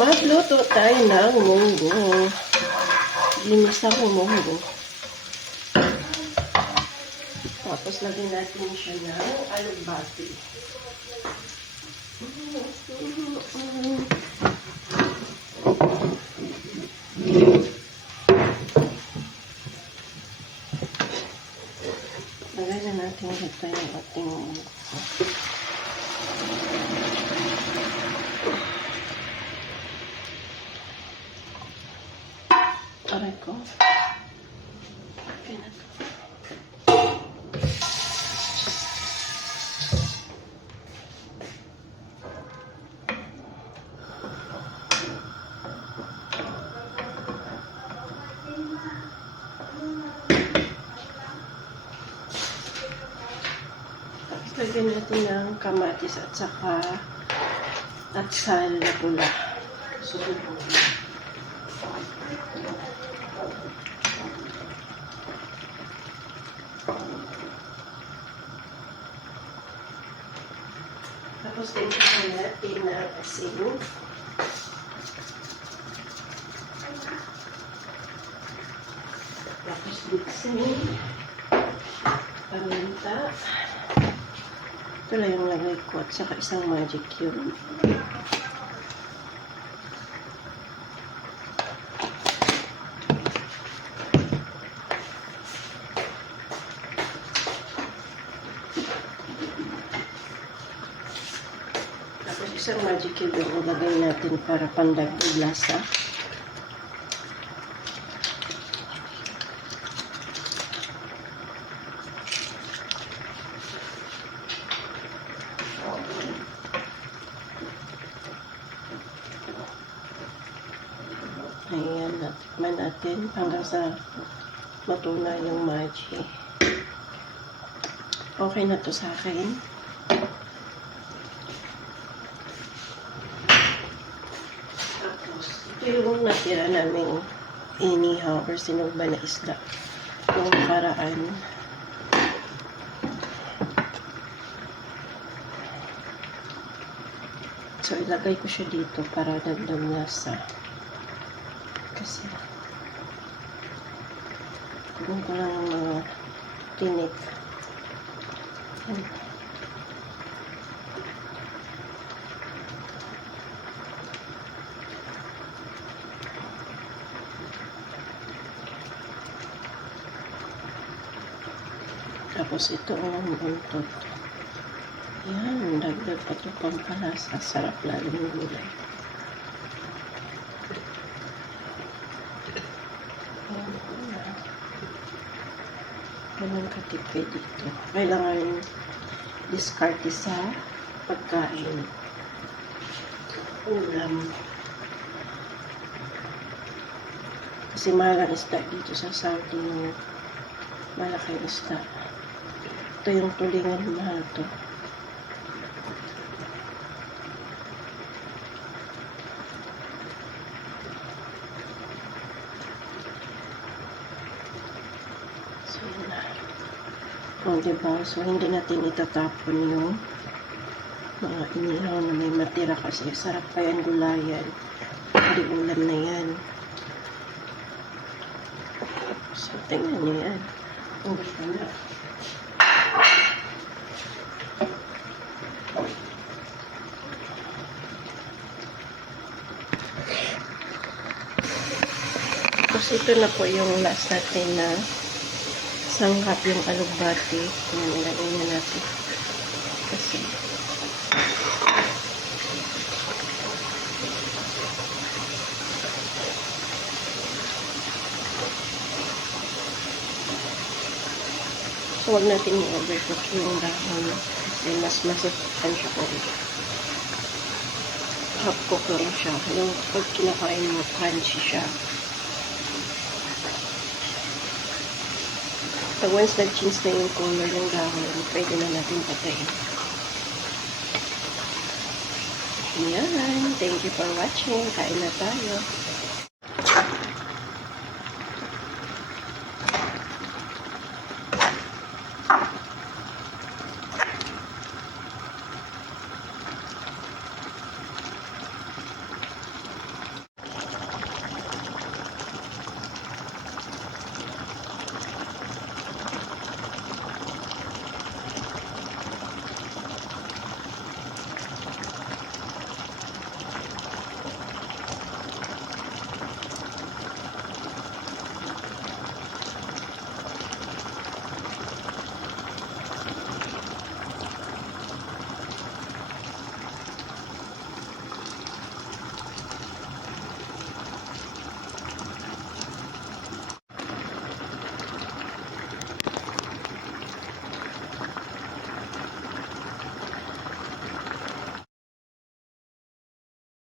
Magluto tayo ng munggo. Ginis ako munggo. Tapos lagyan natin siya ng alugbati. Lagyan na natin dito yung ating munggo. Aray ko. Okay na to. Lagyan natin ng kamatis at saka atsal na pula. Susunod po. Tapos din natin ng asin. Tapos bitsin. Paminta. Ito lang yung lagay ko at saka isang magic cube. Tapos isang magic cube yung ilagay natin para pandagdag lasa. Ayan, natikman natin hanggang sa matuna yung magic. Okay na to sa akin. Tapos, ito yung natira namin inihaw or sinugba na isda. Yung paraan. So, ilagay ko siya dito para dagdag lasa. Kasi kunin ko lang ang mga tinik. Tapos ito ang buntot. Yan, dagdag pa ito pampalasa. Sarap lalo ng gulay. Walang katipid dito. Kailangan diskarte sa pagkain. Ulam. Kasi mahal ang isda dito sa Saudi yung malaking isda. Ito yung tulingan, mahal to. So, yun na. O, diba? So, hindi natin itatapon yung mga inihaw na may matira kasi sarap pa yan gulayan. Hindi ulam na yan. So, tingnan nyo yan. Ang gusto na. Tapos ito na po yung last natin na sanghap yung alugbati. Yan, ilagay na natin. Kasi so, huwag natin i-overcook yung dahon. Kasi mas masasaktan siya kung half cook lang siya. Yung pag kinakain mo, crunchy siya. Pag once nag-change na yung color ng dahon, pwede na natin patayin. Yan. Thank you for watching. Kain na tayo.